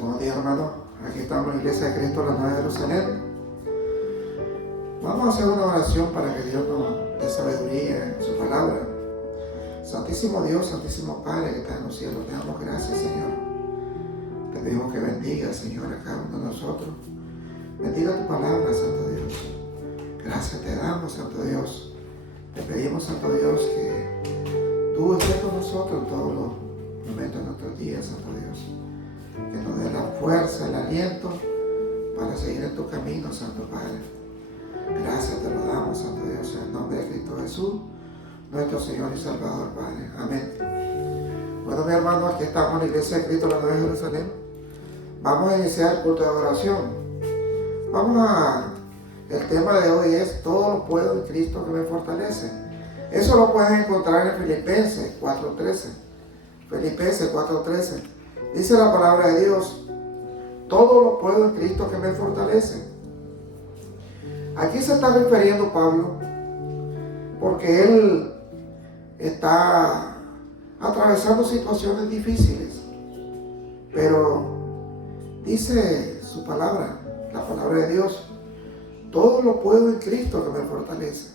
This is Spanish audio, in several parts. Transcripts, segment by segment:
Buenos días, hermano. Aquí estamos en la Iglesia de Cristo, la Nueva Jerusalén. Vamos a hacer una oración para que Dios nos dé sabiduría en su palabra. Santísimo Dios, Santísimo Padre que está en los cielos, te damos gracias, Señor. Te pedimos que bendiga, Señor, a cada uno de nosotros. Bendiga tu palabra, Santo Dios. Gracias te damos, Santo Dios. Te pedimos, Santo Dios, que tú estés con nosotros en todos los momentos de nuestros días, Santo Dios. Que nos dé la fuerza, el aliento para seguir en tu camino, Santo Padre. Gracias te lo damos, Santo Dios, en el nombre de Cristo Jesús, nuestro Señor y Salvador, Padre. Amén. Bueno, mi hermano, aquí estamos en la Iglesia de Cristo, la Nueva Jerusalén. Vamos a iniciar el culto de adoración. El tema de hoy es: todo lo puedo en Cristo que me fortalece. Eso lo puedes encontrar en Filipenses 4:13. Filipenses 4:13. Dice la palabra de Dios: todo lo puedo en Cristo que me fortalece. Aquí se está refiriendo Pablo porque él está atravesando situaciones difíciles, pero dice su palabra, la palabra de Dios: todo lo puedo en Cristo que me fortalece.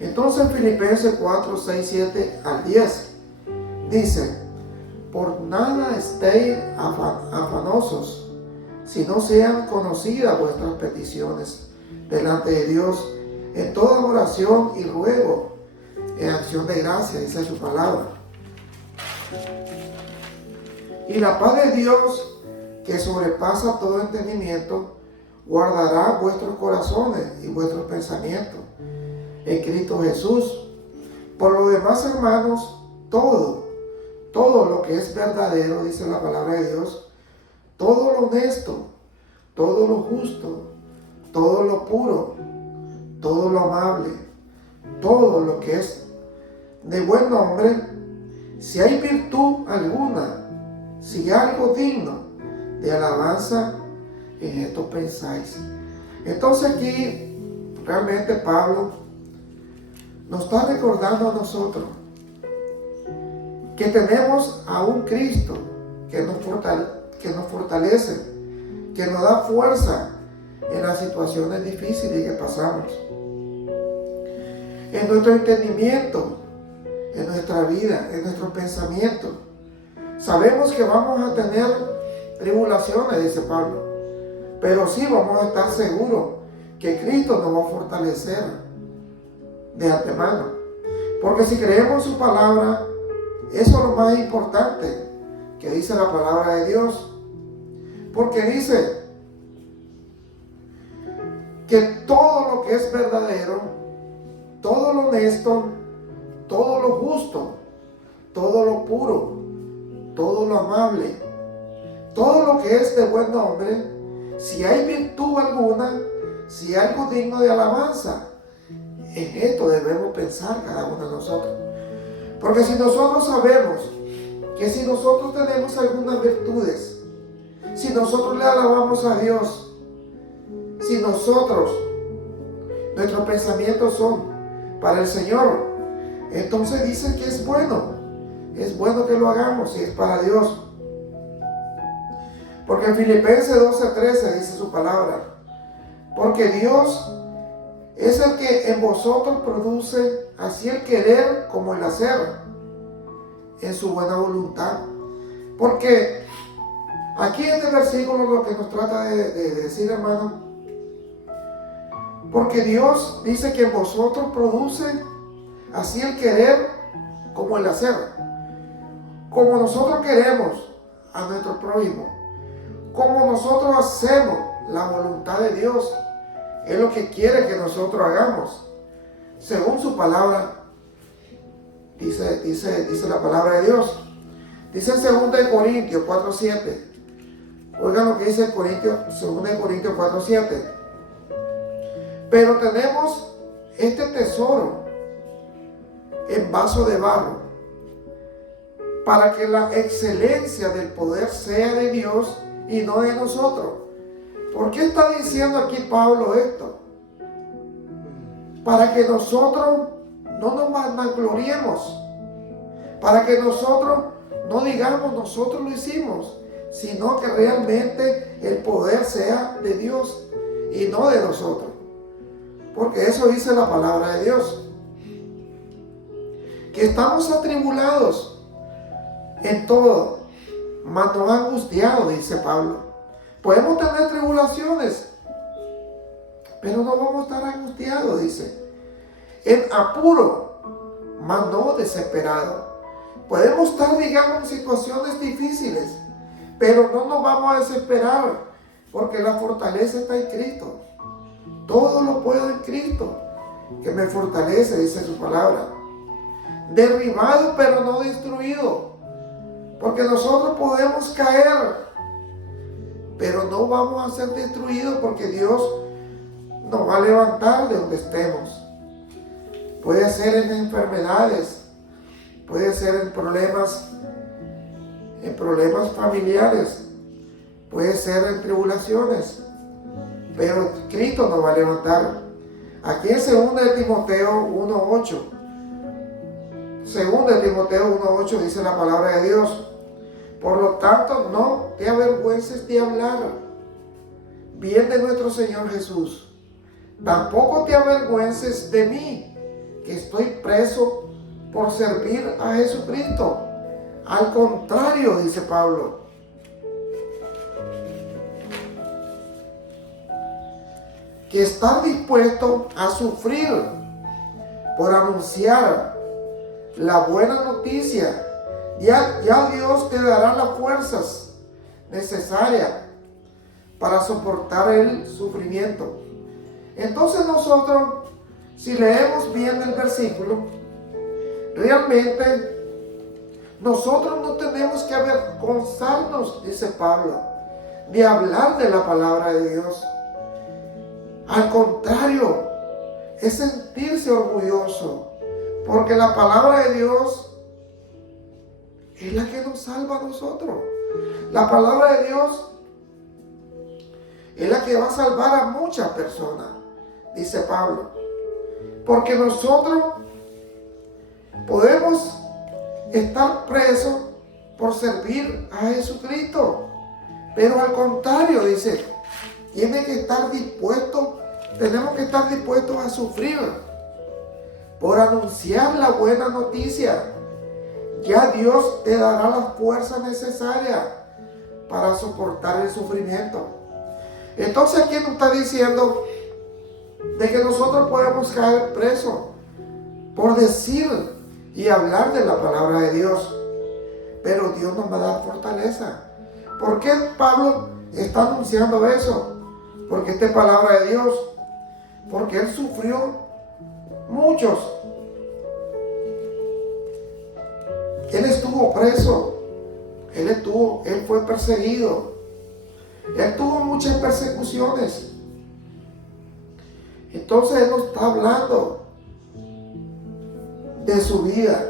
Entonces Filipenses 4, 6, 7 al 10 dice: por nada estéis afanosos, si no sean conocidas vuestras peticiones delante de Dios en toda oración y ruego, en acción de gracia, dice su palabra. Y la paz de Dios, que sobrepasa todo entendimiento, guardará vuestros corazones y vuestros pensamientos en Cristo Jesús. Por lo demás, hermanos, todo lo que es verdadero, dice la palabra de Dios, todo lo honesto, todo lo justo, todo lo puro, todo lo amable, todo lo que es de buen nombre, si hay virtud alguna, si algo digno de alabanza, en esto pensáis. Entonces aquí realmente Pablo nos está recordando a nosotros que tenemos a un Cristo que nos fortalece, que nos da fuerza en las situaciones difíciles que pasamos, en nuestro entendimiento, en nuestra vida, en nuestros pensamientos. Sabemos que vamos a tener tribulaciones, dice Pablo, pero sí vamos a estar seguros que Cristo nos va a fortalecer de antemano, porque si creemos su palabra, eso es lo más importante que dice la palabra de Dios, porque dice que todo lo que es verdadero, todo lo honesto, todo lo justo, todo lo puro, todo lo amable, todo lo que es de buen nombre, si hay virtud alguna, si hay algo digno de alabanza, en esto debemos pensar cada uno de nosotros. Porque si nosotros sabemos que si nosotros tenemos algunas virtudes, si nosotros le alabamos a Dios, si nuestros pensamientos son para el Señor, entonces dice que es bueno que lo hagamos si es para Dios. Porque en Filipenses 12:13 dice su palabra: porque Dios es el que en vosotros produce así el querer como el hacer en su buena voluntad. Porque aquí en este versículo lo que nos trata de decir, hermano, porque Dios dice que en vosotros produce así el querer como el hacer. Como nosotros queremos a nuestro prójimo, como nosotros hacemos la voluntad de Dios, es lo que quiere que nosotros hagamos, según su palabra. Dice la palabra de Dios. Dice en 2 Corintios 4:7. Oigan lo que dice 2 Corintios 4:7. Pero tenemos este tesoro en vaso de barro, para que la excelencia del poder sea de Dios y no de nosotros. ¿Por qué está diciendo aquí Pablo esto? Para que nosotros no nos vanagloriemos, para que nosotros no digamos nosotros lo hicimos, sino que realmente el poder sea de Dios y no de nosotros. Porque eso dice la palabra de Dios. Que estamos atribulados en todo, mas no angustiados, dice Pablo. Podemos tener tribulaciones, pero no vamos a estar angustiados, dice. En apuro, mas no desesperados. Podemos estar, digamos, en situaciones difíciles, pero no nos vamos a desesperar, porque la fortaleza está en Cristo. Todo lo puedo en Cristo, que me fortalece, dice su palabra. Derribado, pero no destruido, porque nosotros podemos caer, pero no vamos a ser destruidos, porque Dios nos va a levantar de donde estemos. Puede ser en enfermedades, puede ser en problemas familiares, puede ser en tribulaciones, pero Cristo nos va a levantar. Aquí en 2 Timoteo 1:8, 2 Timoteo 1:8 dice la palabra de Dios: por lo tanto, no te avergüences de hablar bien de nuestro Señor Jesús. Tampoco te avergüences de mí, que estoy preso por servir a Jesucristo. Al contrario, dice Pablo, que estar dispuesto a sufrir por anunciar la buena noticia. Ya Dios te dará las fuerzas necesarias para soportar el sufrimiento. Entonces nosotros, si leemos bien el versículo, realmente nosotros no tenemos que avergonzarnos, dice Pablo, de hablar de la palabra de Dios. Al contrario, es sentirse orgulloso, porque la palabra de Dios es la que nos salva a nosotros. La palabra de Dios es la que va a salvar a muchas personas, dice Pablo. Porque nosotros podemos estar presos por servir a Jesucristo. Pero al contrario, dice, tenemos que estar dispuestos a sufrir por anunciar la buena noticia. Ya Dios te dará las fuerzas necesarias para soportar el sufrimiento. Entonces aquí nos está diciendo de que nosotros podemos caer presos por decir y hablar de la palabra de Dios. Pero Dios nos va a dar fortaleza. ¿Por qué Pablo está anunciando eso? Porque esta es palabra de Dios. Porque Él sufrió muchos. Él estuvo preso, él fue perseguido, él tuvo muchas persecuciones. Entonces Él nos está hablando de su vida.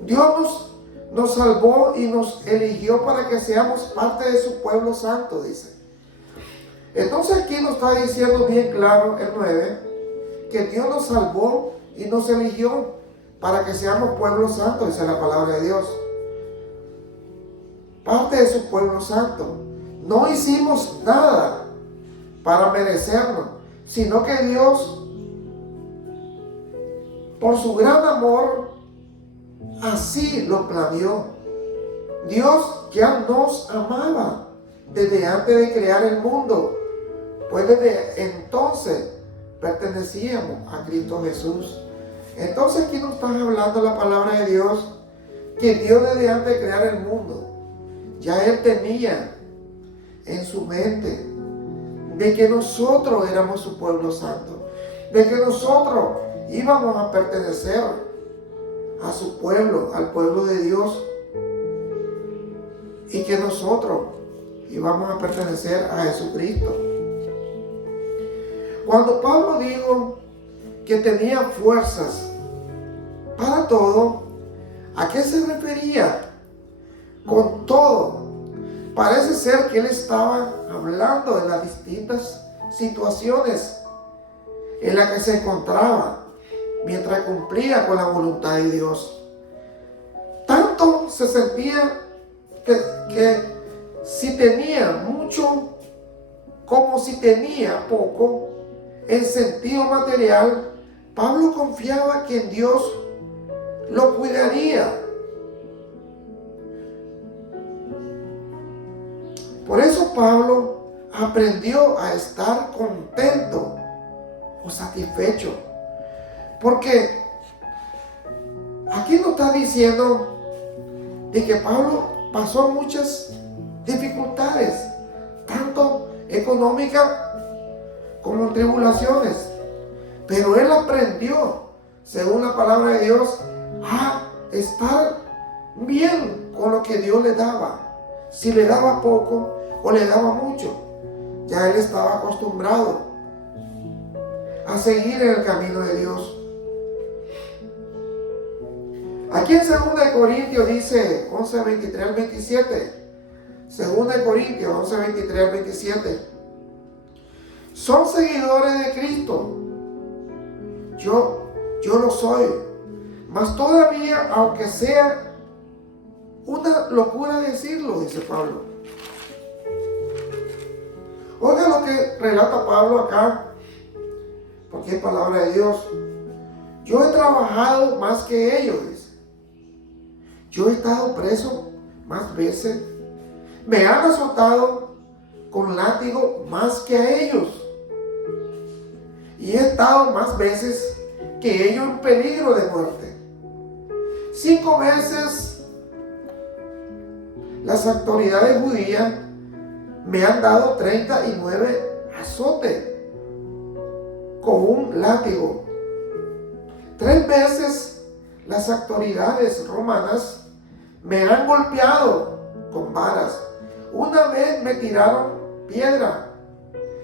Dios nos salvó y nos eligió para que seamos parte de su pueblo santo, dice. Entonces aquí nos está diciendo bien claro el 9, que Dios nos salvó y nos eligió para que seamos pueblo santo, dice la palabra de Dios. Parte de su pueblo santo. No hicimos nada para merecernos, sino que Dios, por su gran amor, así lo planeó. Dios ya nos amaba desde antes de crear el mundo, pues desde entonces pertenecíamos a Cristo Jesús. Entonces aquí nos está hablando la palabra de Dios, que Dios desde antes de crear el mundo, ya Él tenía en su mente de que nosotros éramos su pueblo santo, de que nosotros íbamos a pertenecer a su pueblo, al pueblo de Dios, y que nosotros íbamos a pertenecer a Jesucristo. Cuando Pablo dijo que tenía fuerzas para todo, ¿a qué se refería con todo? Parece ser que él estaba hablando de las distintas situaciones en las que se encontraba mientras cumplía con la voluntad de Dios. Tanto se sentía que si tenía mucho como si tenía poco en sentido material, Pablo confiaba que en Dios lo cuidaría. Por eso Pablo aprendió a estar contento o satisfecho. Porque aquí nos está diciendo de que Pablo pasó muchas dificultades, tanto económicas como tribulaciones. Pero él aprendió, según la palabra de Dios, a estar bien con lo que Dios le daba. Si le daba poco o le daba mucho, ya él estaba acostumbrado a seguir en el camino de Dios. Aquí en 2 Corintios dice 11, 23 al 27. 2 Corintios 11, 23 al 27. Son seguidores de Cristo. Yo lo soy. Mas todavía, aunque sea una locura decirlo, dice Pablo. Oiga lo que relata Pablo acá, porque es palabra de Dios. Yo he trabajado más que ellos, dice. Yo he estado preso más veces. Me han azotado con látigo más que a ellos. Y he estado más veces que ellos en peligro de muerte. 5 veces las autoridades judías me han dado 39 azotes con un látigo. 3 veces las autoridades romanas me han golpeado con varas. Una vez me tiraron piedra.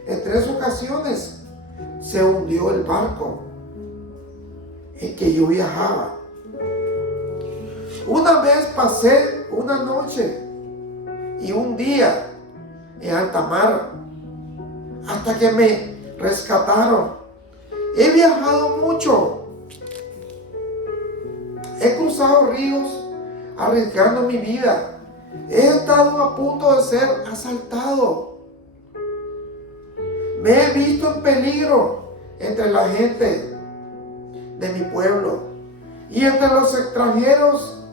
En 3 ocasiones se hundió el barco en que yo viajaba. Una vez pasé una noche y un día en alta mar hasta que me rescataron. He viajado mucho. He cruzado ríos arriesgando mi vida. He estado a punto de ser asaltado. Me he visto en peligro entre la gente de mi pueblo y entre los extranjeros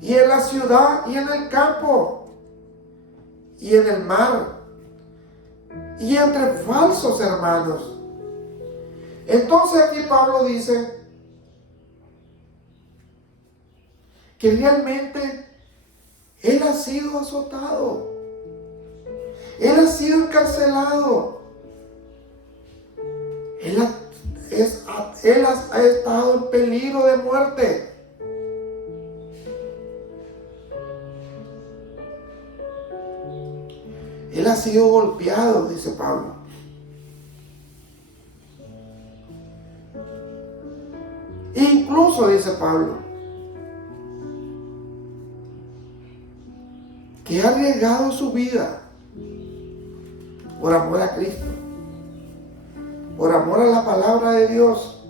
y en la ciudad y en el campo y en el mar y entre falsos hermanos. Entonces aquí Pablo dice que realmente él ha sido azotado, él ha sido encarcelado, él ha estado en peligro de muerte. Él ha sido golpeado, dice Pablo. Incluso, dice Pablo, que ha arriesgado su vida por amor a Cristo, por amor a la palabra de Dios.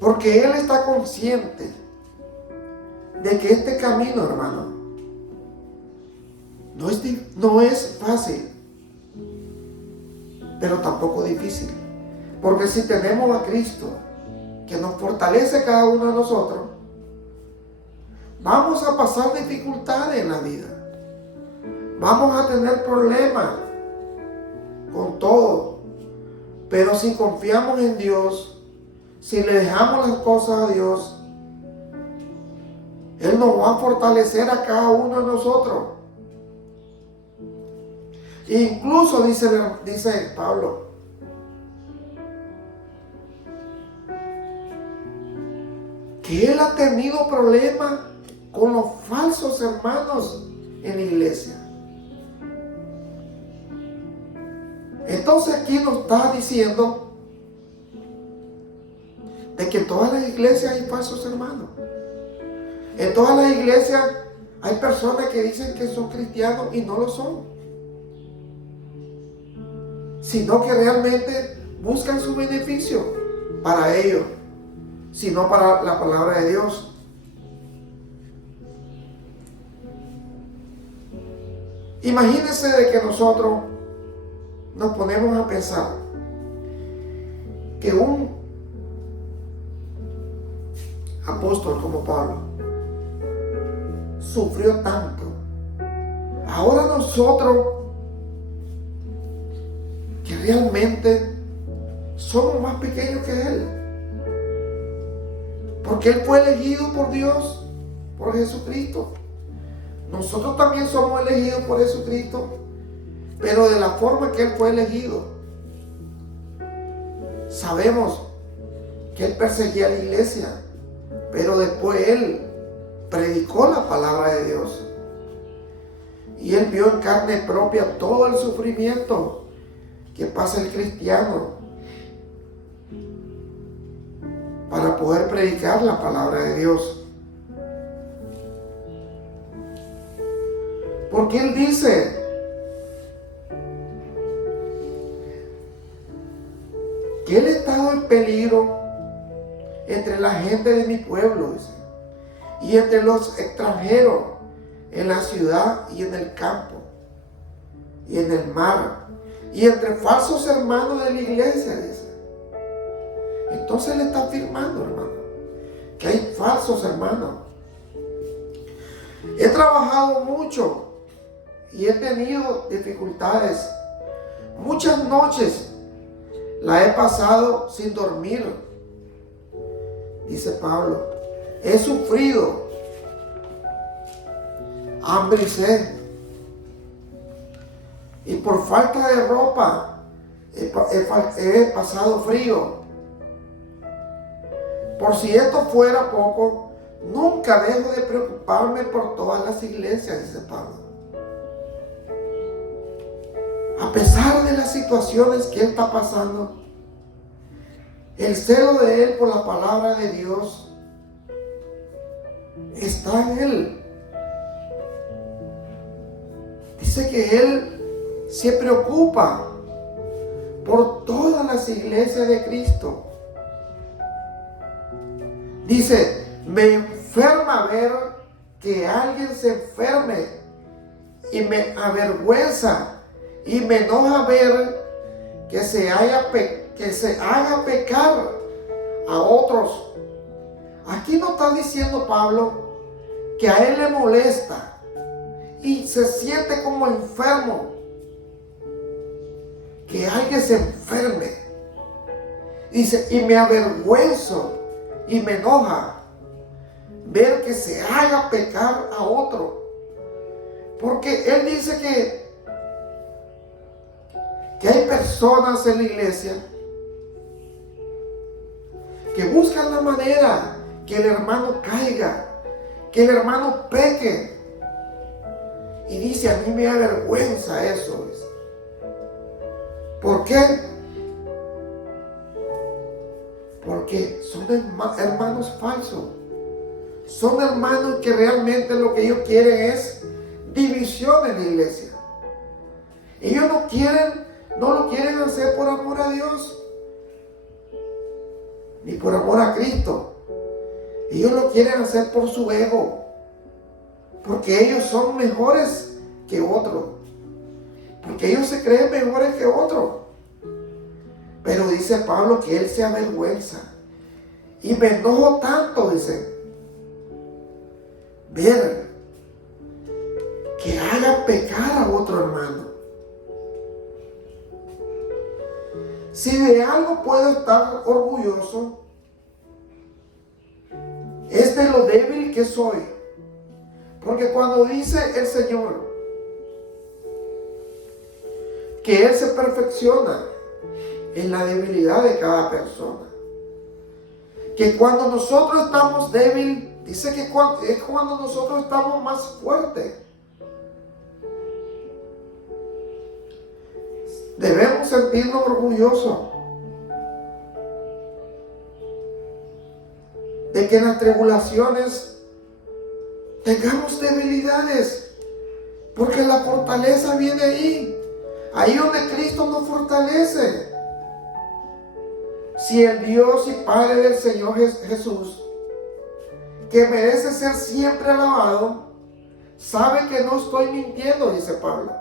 Porque él está consciente de que este camino, hermano, no es fácil, pero tampoco difícil. Porque si tenemos a Cristo, que nos fortalece cada uno de nosotros, vamos a pasar dificultades en la vida. Vamos a tener problemas con todo. Pero si confiamos en Dios, si le dejamos las cosas a Dios, Él nos va a fortalecer a cada uno de nosotros. Incluso dice Pablo, que él ha tenido problemas con los falsos hermanos en la iglesia. Entonces aquí nos está diciendo de que en todas las iglesias hay falsos hermanos. En todas las iglesias hay personas que dicen que son cristianos y no lo son, sino que realmente buscan su beneficio para ellos, sino para la palabra de Dios. Imagínense de que nosotros nos ponemos a pensar que un apóstol como Pablo sufrió tanto. Ahora nosotros, que realmente somos más pequeños que él, porque él fue elegido por Dios, por Jesucristo. Nosotros también somos elegidos por Jesucristo, pero de la forma que él fue elegido. Sabemos que él perseguía a la iglesia, pero después él predicó la palabra de Dios. Y él vio en carne propia todo el sufrimiento que pasa el cristiano para poder predicar la palabra de Dios. Porque él dice que él ha estado en peligro entre la gente de mi pueblo, dice, y entre los extranjeros, en la ciudad y en el campo, y en el mar, y entre falsos hermanos de la iglesia, dice. Entonces le está afirmando, hermano, que hay falsos hermanos. He trabajado mucho y he tenido dificultades. Muchas noches la he pasado sin dormir, dice Pablo. He sufrido hambre y sed, y por falta de ropa he pasado frío. Por si esto fuera poco, nunca dejo de preocuparme por todas las iglesias, dice Pablo. A pesar de las situaciones que él está pasando, el celo de él por la palabra de Dios está en él. Dice que él se preocupa por todas las iglesias de Cristo. Dice, me enferma ver que alguien se enferme, y me avergüenza y me enoja ver que se haga pecar a otros. Aquí no está diciendo Pablo que a él le molesta y se siente como enfermo que alguien se enferme. Dice, y me avergüenzo y me enoja ver que se haga pecar a otro. Porque él dice que hay personas en la iglesia que buscan la manera que el hermano caiga, que el hermano peque. Y dice, a mí me avergüenza eso. ¿Por qué? Porque son hermanos falsos. Son hermanos que realmente lo que ellos quieren es división en la iglesia. Ellos no lo quieren hacer por amor a Dios, ni por amor a Cristo. Ellos lo quieren hacer por su ego, porque ellos son mejores que otros, porque ellos se creen mejores que otros. Pero dice Pablo que él se avergüenza, y me enojo tanto, dice, ver que haga pecar a otro hermano. Si de algo puedo estar orgulloso, es de lo débil que soy. Porque cuando dice el Señor que Él se perfecciona en la debilidad de cada persona, que cuando nosotros estamos débiles, dice que es cuando nosotros estamos más fuertes. Debemos sentirnos orgullosos de que en las tribulaciones tengamos debilidades, porque la fortaleza viene ahí donde Cristo nos fortalece. Si el Dios y Padre del Señor Jesús, que merece ser siempre alabado, sabe que no estoy mintiendo, dice Pablo.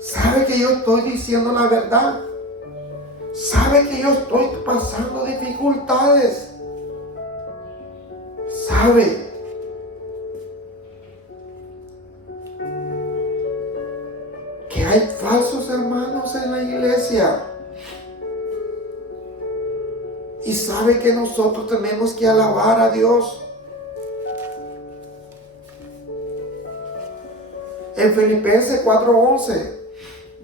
Sabe que yo estoy diciendo la verdad. Sabe que yo estoy pasando dificultades. Sabe que hay falsos hermanos en la iglesia. Y sabe que nosotros tenemos que alabar a Dios. En Filipenses 4:11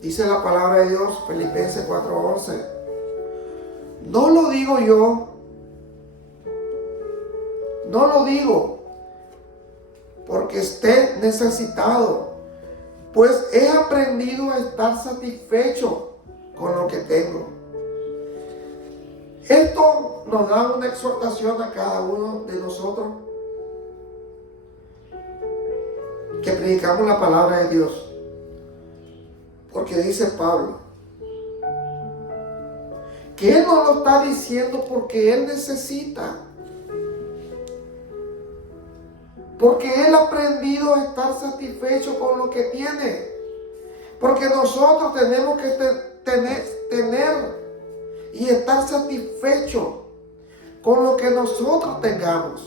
dice la palabra de Dios, Filipenses 4:11. No lo digo yo, no lo digo porque esté necesitado, pues he aprendido a estar satisfecho con lo que tengo. Esto nos da una exhortación a cada uno de nosotros que predicamos la palabra de Dios. Porque dice Pablo que Él no lo está diciendo porque Él necesita. Porque Él ha aprendido a estar satisfecho con lo que tiene. Porque nosotros tenemos que tener y estar satisfechos con lo que nosotros tengamos.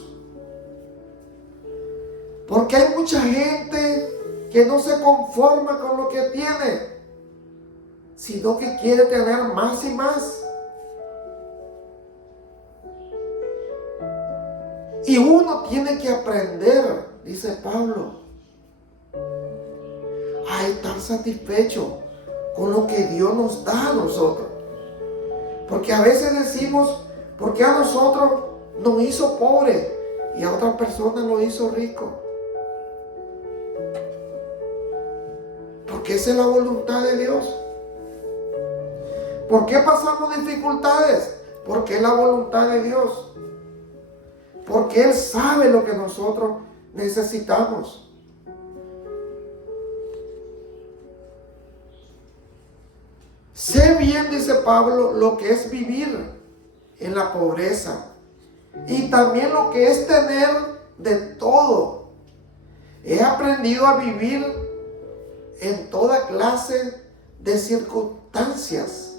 Porque hay mucha gente que no se conforma con lo que tiene, sino que quiere tener más y más. Y uno tiene que aprender, dice Pablo, a estar satisfecho con lo que Dios nos da a nosotros. Porque a veces decimos, ¿por qué a nosotros nos hizo pobre y a otras personas nos hizo rico? Porque esa es la voluntad de Dios. ¿Por qué pasamos dificultades? Porque es la voluntad de Dios. Porque Él sabe lo que nosotros necesitamos. Sé bien, dice Pablo, lo que es vivir en la pobreza y también lo que es tener de todo. He aprendido a vivir en toda clase de circunstancias,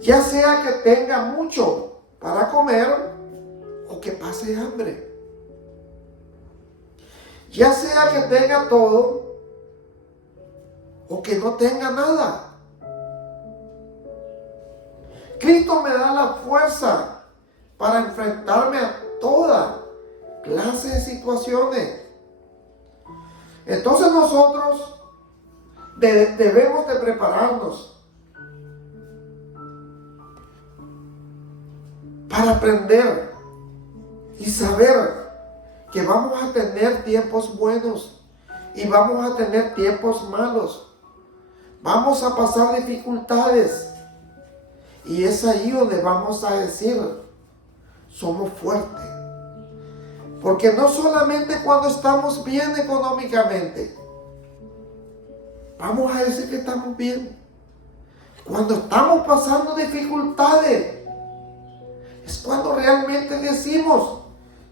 ya sea que tenga mucho para comer o que pase hambre, ya sea que tenga todo o que no tenga nada. Cristo me da la fuerza para enfrentarme a toda clase de situaciones. Entonces nosotros debemos de prepararnos para aprender y saber que vamos a tener tiempos buenos y vamos a tener tiempos malos. Vamos a pasar dificultades. Y es ahí donde vamos a decir, somos fuertes. Porque no solamente cuando estamos bien económicamente, vamos a decir que estamos bien. Cuando estamos pasando dificultades, es cuando realmente decimos,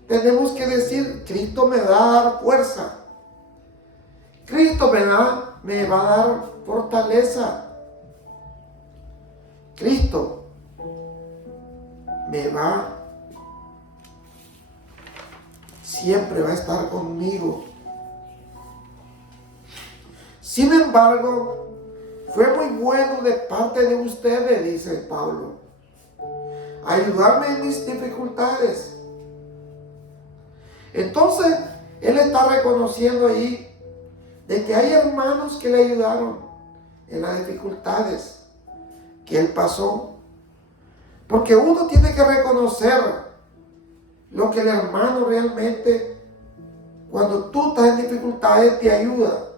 tenemos que decir, Cristo me va a dar fuerza. Cristo me va a dar fortaleza. Cristo siempre va a estar conmigo. Sin embargo, fue muy bueno de parte de ustedes, dice Pablo, ayudarme en mis dificultades. Entonces, él está reconociendo ahí de que hay hermanos que le ayudaron en las dificultades que él pasó. Porque uno tiene que reconocer lo que el hermano realmente, cuando tú estás en dificultades, te ayuda.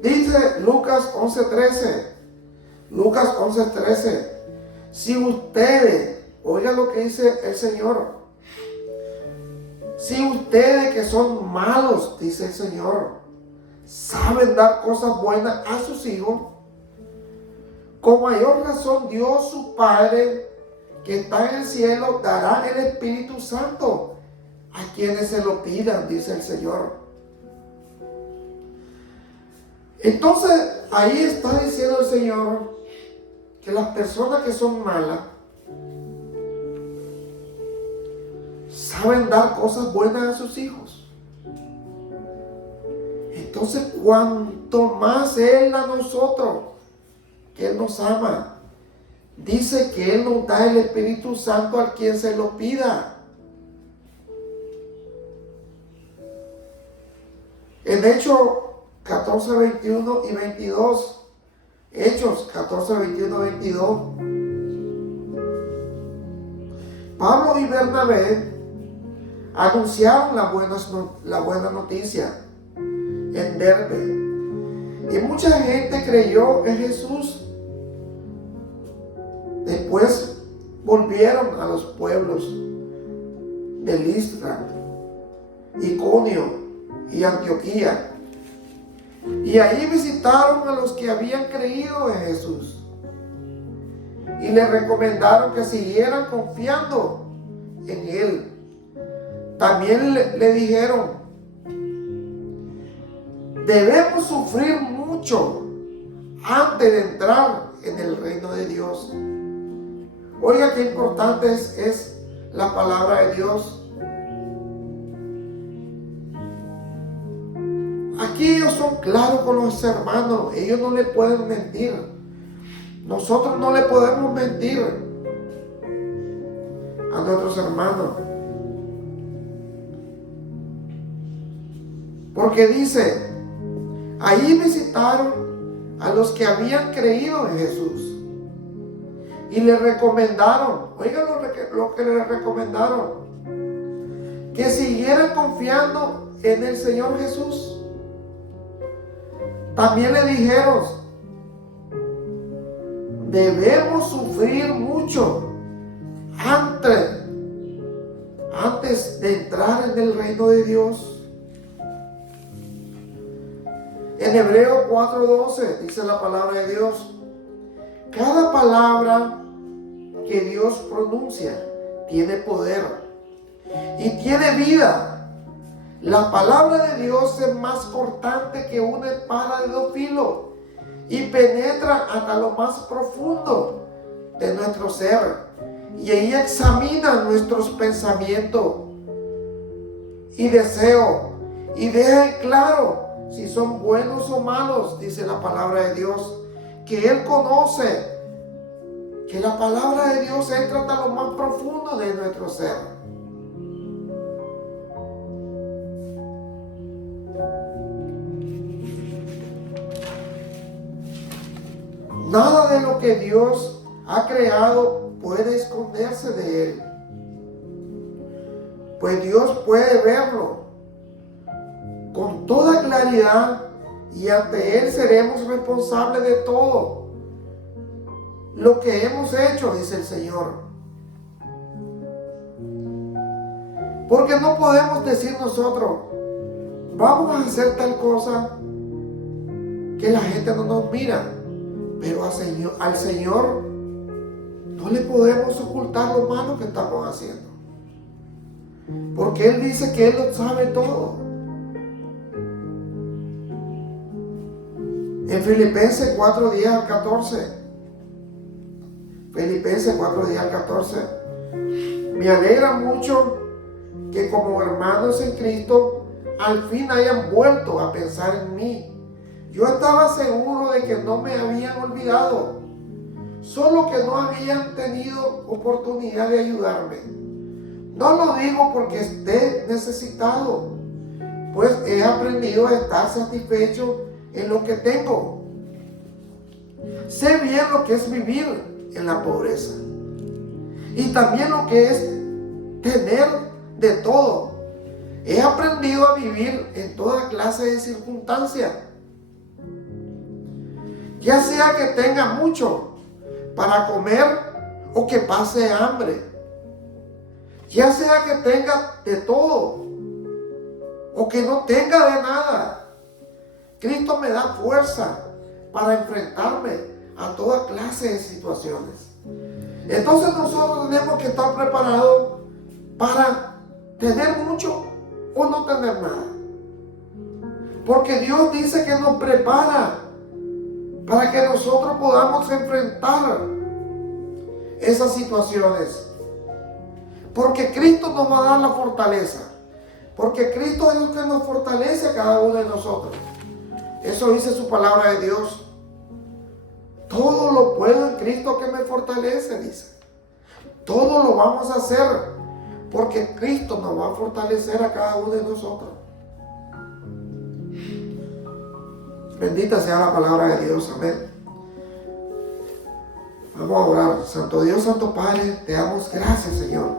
Dice Lucas 11:13. Lucas 11:13. Si ustedes, oigan lo que dice el Señor. Si ustedes que son malos, dice el Señor, saben dar cosas buenas a sus hijos, con mayor razón Dios su Padre, que está en el cielo dará el Espíritu Santo a quienes se lo pidan, dice el Señor. Entonces, ahí está diciendo el Señor que las personas que son malas saben dar cosas buenas a sus hijos. Entonces, cuanto más Él a nosotros, que Él nos ama, dice que Él nos da el Espíritu Santo a quien se lo pida. En Hechos 14, 21 y 22, Hechos 14, 21 y 22, Pablo y Bernabé anunciaron la buena noticia en Derbe, y mucha gente creyó en Jesús. Después volvieron a los pueblos de Listra, Iconio y Antioquía, y ahí visitaron a los que habían creído en Jesús y les recomendaron que siguieran confiando en Él. También le dijeron: debemos sufrir mucho antes de entrar en el reino de Dios. Oiga, qué importante es la palabra de Dios. Aquí ellos son claros con los hermanos. Ellos no le pueden mentir. Nosotros no le podemos mentir a nuestros hermanos. Porque dice, ahí visitaron a los que habían creído en Jesús y le recomendaron, oigan lo que le recomendaron, que siguieran confiando en el Señor Jesús. También le dijeron: debemos sufrir mucho antes de entrar en el reino de Dios. En Hebreos 4:12 dice la palabra de Dios: cada palabra que Dios pronuncia tiene poder y tiene vida. La palabra de Dios es más cortante que una espada de dos filos y penetra hasta lo más profundo de nuestro ser, y ahí examina nuestros pensamientos y deseos y deja en claro si son buenos o malos, dice la palabra de Dios, que Él conoce, que la palabra de Dios entra hasta lo más profundo de nuestro ser. Nada de lo que Dios ha creado puede esconderse de Él, pues Dios puede verlo con toda claridad, y ante Él seremos responsables de todo lo que hemos hecho, dice el Señor. Porque no podemos decir nosotros: vamos a hacer tal cosa que la gente no nos mira. Pero al Señor no le podemos ocultar lo malo que estamos haciendo, porque Él dice que Él lo sabe todo. En Filipenses 4:10 al 14, Filipenses 4:10 al 14, me alegra mucho que como hermanos en Cristo al fin hayan vuelto a pensar en mí. Yo estaba seguro de que no me habían olvidado, solo que no habían tenido oportunidad de ayudarme. No lo digo porque esté necesitado, pues he aprendido a estar satisfecho en lo que tengo. Sé bien lo que es vivir en la pobreza y también lo que es tener de todo. He aprendido a vivir en toda clase de circunstancias, ya sea que tenga mucho para comer o que pase hambre, ya sea que tenga de todo o que no tenga de nada. Cristo me da fuerza para enfrentarme a toda clase de situaciones. Entonces nosotros tenemos que estar preparados para tener mucho o no tener nada. Porque Dios dice que nos prepara para que nosotros podamos enfrentar esas situaciones. Porque Cristo nos va a dar la fortaleza. Porque Cristo es el que nos fortalece a cada uno de nosotros. Eso dice su palabra de Dios. Todo lo puedo en Cristo que me fortalece, dice. Todo lo vamos a hacer porque Cristo nos va a fortalecer a cada uno de nosotros. Bendita sea la palabra de Dios, amén. Vamos a orar. Santo Dios, Santo Padre, te damos gracias, Señor,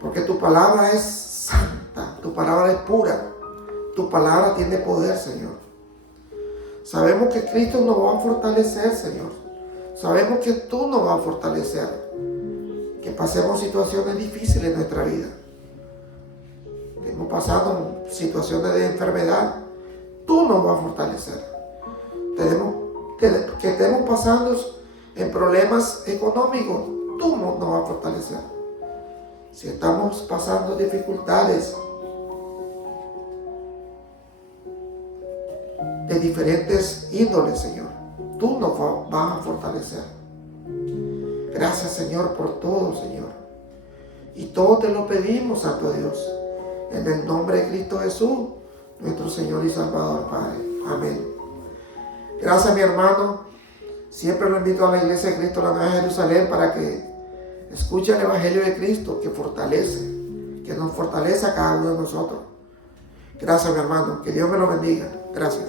porque tu palabra es santa, tu palabra es pura, tu palabra tiene poder, Señor. Sabemos que Cristo nos va a fortalecer, Señor. Sabemos que tú nos vas a fortalecer. Que pasemos situaciones difíciles en nuestra vida. Que hemos pasado situaciones de enfermedad. Tú nos vas a fortalecer. Que estemos pasando en problemas económicos. Tú nos vas a fortalecer. Si estamos pasando dificultades de diferentes índoles, Señor, tú nos vas a fortalecer. Gracias, Señor, por todo, Señor. Y todo te lo pedimos, Santo Dios, en el nombre de Cristo Jesús, nuestro Señor y Salvador, Padre. Amén. Gracias, mi hermano. Siempre lo invito a la Iglesia de Cristo, la Nueva Jerusalén, para que escuche el Evangelio de Cristo, que fortalece, que nos fortalece a cada uno de nosotros. Gracias, mi hermano. Que Dios me lo bendiga. Gracias.